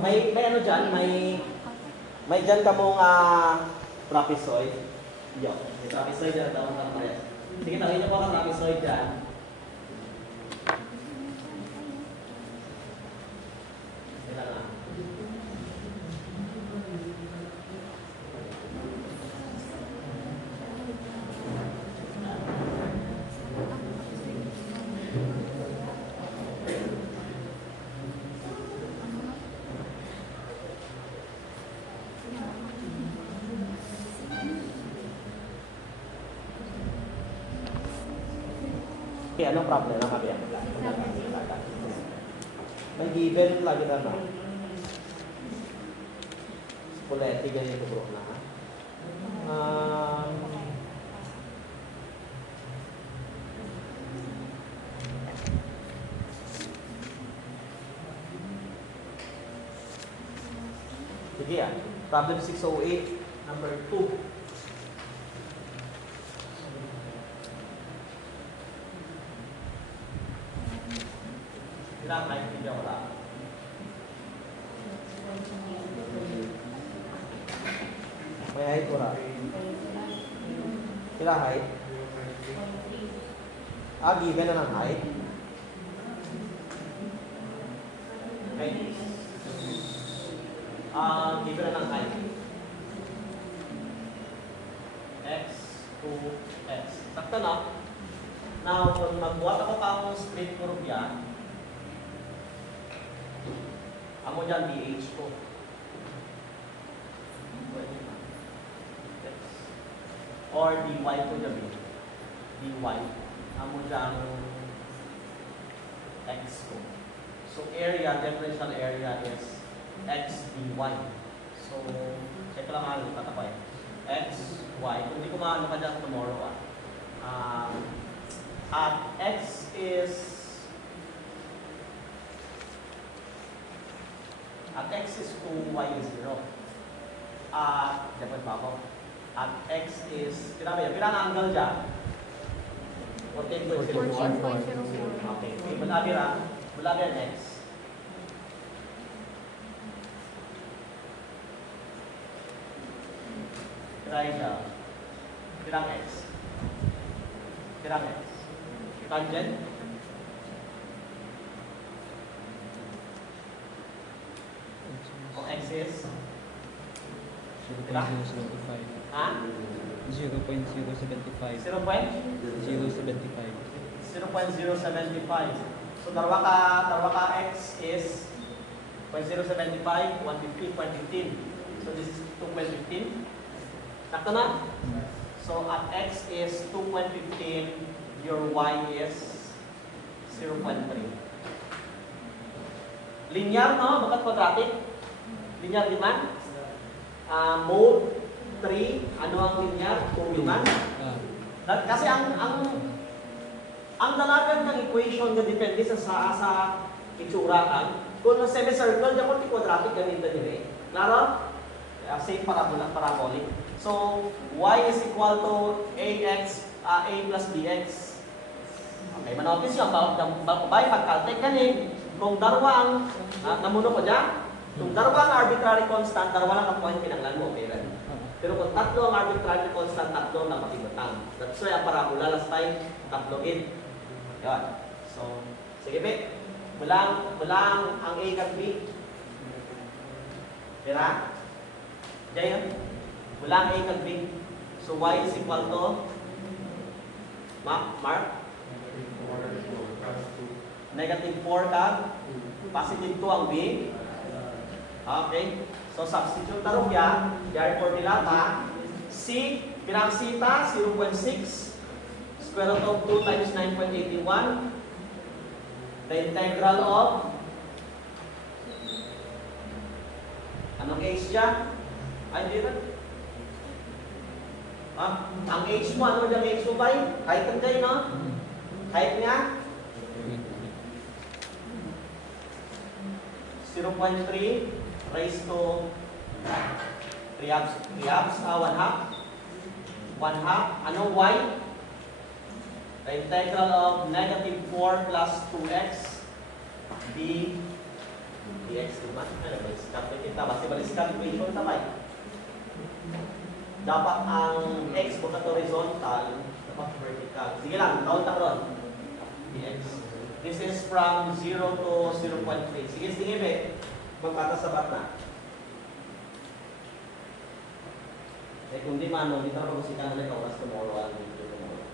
may ano dyan, may dyan ka mong trapezoid. Yo, may trapezoid dyan, tawag ka parehas. Sige, tawagin niyo po ang trapezoid dyan. Ito na. Okay, anong problem ang kabiyak? May given lagi na na. Spaghetti, ganito bro na. Sige yan. Problem 608, number 2. Ilang height video wala? May height wala? Ilang height? Given na ng height? Okay. Given na ng height. X, 2, X. Sakto na. Now, kung magbuhat ako pang straight curve yan, amo dyan, DH ko. Or dy ko dyan. dy. Amo dyan, x ko. So, area, differential area is x dy. So, check lang nga, lipat ako eh. X, y. Kung hindi ko maano ka dyan tomorrow, at x is at x is 2, y is 0. Dapat ba ako? At x is, pirang angle dyan? 14.04. Okay. Mula yan x. Try dyan. Pirang x. Pirang x. Tangent? O x is? 0.075. Ha? 0.075. 0.075. 0.075. So, darwa ka x is 0.075, 150, 0.15. So, this is 2.15. Sakto na? So, at x is 2.15, your y is 0.3. Linear, no? Bakit quadratic? Linear di man? Mode 3, ano ang linear? 2 di man? Kasi ang dalagan ng equation nga depende sa itsura. Kung semicircle, diyan kung quadratic, ganito nyo eh. Klaro? Same parabolic. So, y is equal to ax, a plus bx. Okay, manotice yung by pagkaltek ganin, kung darwa ang, namuno ko dyan, kung darwa ang arbitrary constant, darwa lang ang point pinanglan mo, okay rin. Pero kung tatlo ang arbitrary constant, tatlo na matibutang. That's why ang parabola last time, tatlo in. Yun. So, sige be. Mulang ang A kag B. Pera? Diyan. Mulang A kag B. So, y is equal to Mark? Negative 4 kag positive 2 ang B. Okay. So, substitute na rin yan. Yari formula pa. C, pinang sita, 0.6. Square root of 2 times 9.81. The integral of anong h dyan? Ay, hindi rin. Ang h mo, ano dyan h mo ba? Height ang dyan, no? Height niya? 0.3 raised to 3 halves, 1 half. 1 half. Anong y? The integral of negative 4 plus 2x dy. dx naman. Ano ba? Scatter kita. Basta ba scatter equation tamay? Dapat ang x bukat horizontal, dapat vertical. Sige lang, taon ron. Dx. This is from 0 to 0.3. Sige, be. Magpatasabat na. Eh kung di man, hindi tayo magsikan na oras tomorrow ang video tomorrow.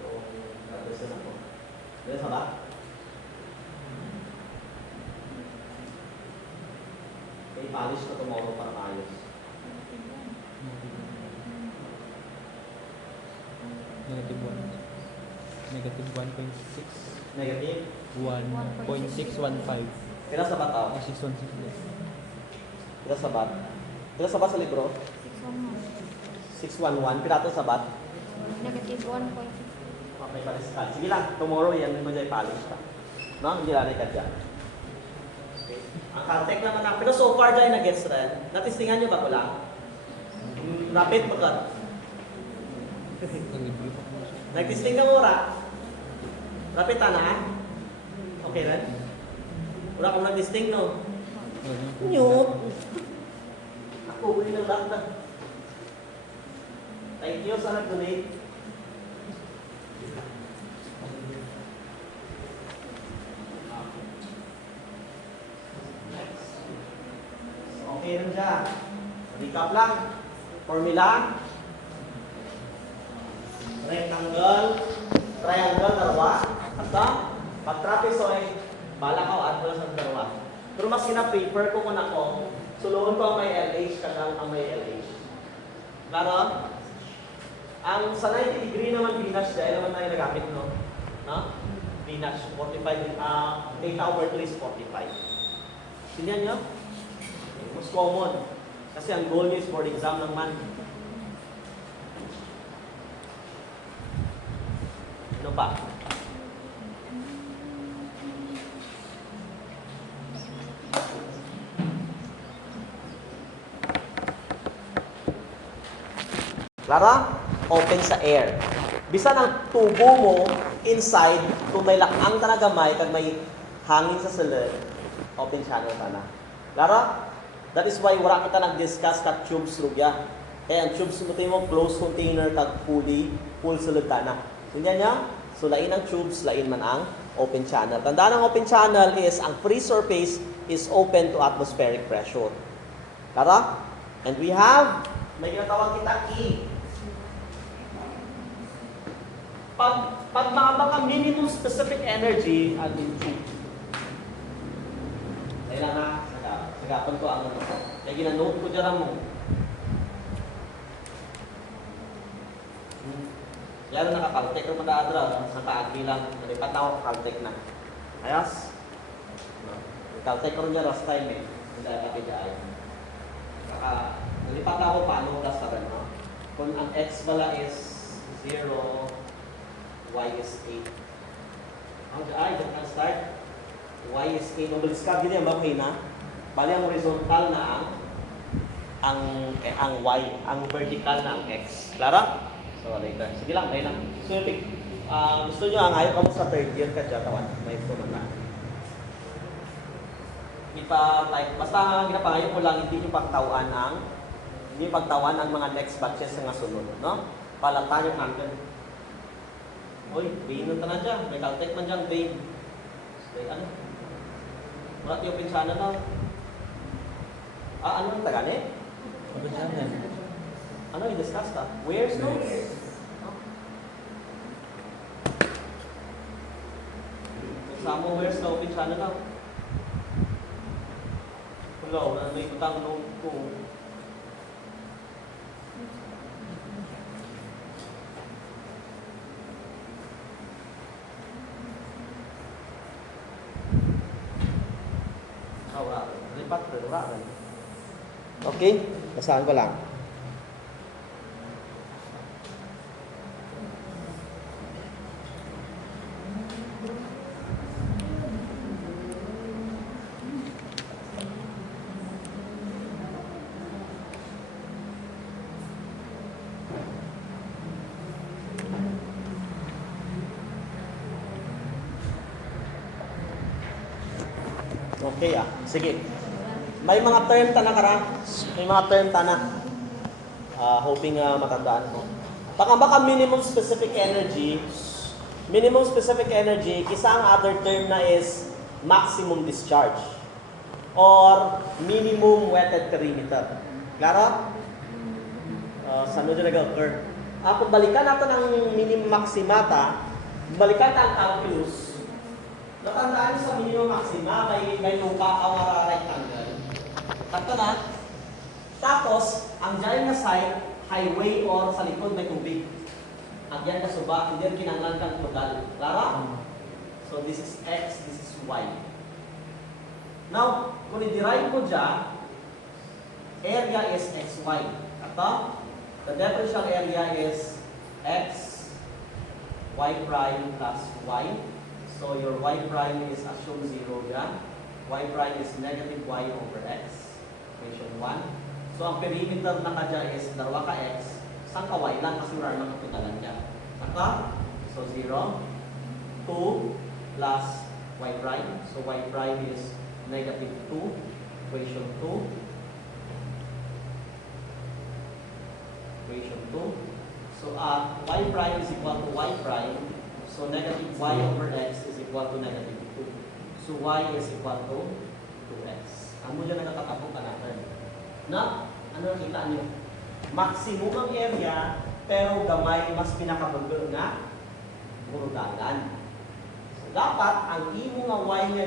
So, graduation ako. Dito sa ba? Okay, polish na tomorrow para maayos. Negative 1. Negative 1.6. Negative? 1.615. Kailan sa bataw? 616. Kailan sa bat? Kailan sa bat sa libro? 611. Pila sa bat? Negative 1.6. Okay, palis ka. Sige lang, tomorrow yan mo dyan polish ka. No? Hindi lang ka dyan. Okay. Ang Caltech naman na. Pero so far dyan na-gets rin. Natistingan nyo ba ko lang? Rapid mo ka. Nag-review pa ko siya. Nagtisting ka mura. Rapid na. Okay rin? Wala akong nagtisting, no? Nyut. Ako, huli ng lahat na. Thank you sa nag-donate. Next. Okay rin siya. Recap lang. Formula. Rectangle. Triangle, dalawa. Basta, pag trapezoid, bala ka o add mo lang sa dalawa. Pero mas kina-prefer ko kung ako, suluon ko ang may LH kasang ang may LH. Klaro? Ang sa 90 degree naman Venus dahil naman tayo nagamit, no? No? Venus, 45, data over 3 is 45. Tingnan nyo? Mas common. Kasi ang goal nyo is for exam ng month. Ano pa? Clara, open sa air. Bisan ang tubo mo inside, kung may lakang ka na gamay, kag may hangin sa sulod, open channel ka na. Clara, that is why wala kita nag-discuss kag tubes rugya. Kaya ang tubes mo closed container kag fully full sulod ka na. Tingnan niya? So lain ang tubes, lain man ang open channel. Tandaan ang open channel is ang free surface is open to atmospheric pressure. Clara? And we have, may ginatawag kita E. Pag maabang ang minimum specific energy, I'll be true. Kailangan na, sagapan ko ang ano. Kaya ginanote ko dyan mo. Yan na nakakaltek ko madaadra. Sa taagi lang. Nalipat na ako kaltek na. Ayos? Kaltek ko rin dyan last time eh. Hindi ay kapidyaay. Nalipat na ako paano plus na rin. No? Kung ang x bala is 0, y is 8. Ang ay, dyan ang start. Y is 8. Mabalis ka, gini ang bakay na. Bali ang horizontal na ang y, ang vertical na ang x. Clara? So, later. Sige lang, later lang. So, gusto nyo, ang ayaw ka mo sa third year ka dyan, tawan. May ito na. Basta ginapangayon ko lang, hindi nyo pagtawaan ang mga next batches na sunod. No? Palatan yung hanggan. Uy, vein na tanan dyan. May Caltech man dyan, vein. Like, ano? Wala yung pinsana na. Ano ang tagani? Open channel. Ano i-discuss ka? Where's no? Kasama where's no open channel na? Hello, may utang note ko. Wala. Lipat rin, wala rin. Okay? Basahan ko lang. Okay sige. May mga term ta na kara. May mga term ta na. Hoping matandaan mo. Baka minimum specific energy. Minimum specific energy, kisa ang other term na is maximum discharge or minimum wetted perimeter. Klaro? Saan nyo nag-occur? Kung balikan natin ang minimum maximata, balikan natin ang calculus. Natandaan sa minimum maxima, may lupa ang rectangle. Takto na. Tapos, ang dyan na side, highway or sa likod may tubig. Ang yan na suba, hindi kinanglan kang modal. Klaro? So, this is X, this is Y. Now, kung i-derive mo dyan, area is XY. Ito, the differential area is X, Y prime plus Y. So, your Y prime is assume 0 dyan. Y prime is negative Y over X. Equation 1. So, ang perimeter na ka dyan is dalawa ka X. Isang ka Y lang kasi wala naman kapitalan dyan. Saka? So, 0. 2 plus Y prime. So, Y prime is negative 2. Equation 2. Equation 2. So, Y prime is equal to Y prime. So, negative Y over X is equal to negative 2. So, Y is equal to 2X. Ang muna nagkakapok ka natin. Na? Ano nakita niyo? Maximum ang area, pero gamay mas pinakabagal na burudagan. So, dapat ang imo nga Y nga